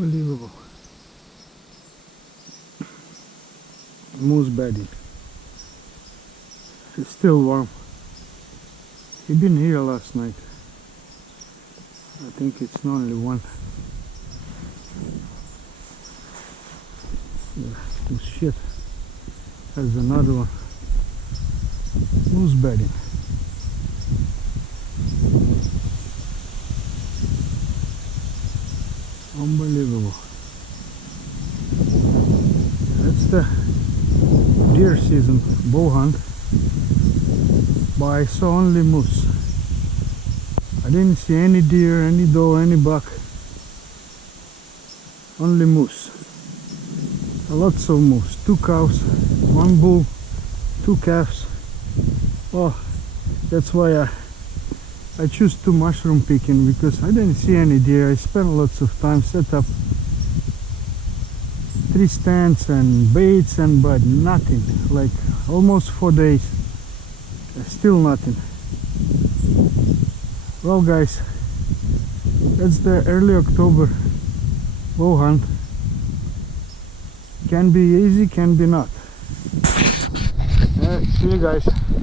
Unbelievable. Moose bedding. It's still warm. He been here last night. I think it's only one. Oh shit. There's another one. Moose bedding. Unbelievable. That's the deer season bow hunt, but I saw only moose. I didn't see any deer, any doe, any buck. Only moose. Lots of moose. 2 cows, 1 bull, 2 calves. Oh, that's why I choose to mushroom picking, because I didn't see any deer. I spent lots of time set up 3 stands and baits, but nothing. Like almost 4 days, still nothing. Well guys, that's the early October bow hunt. Can be easy, can be not. See you guys.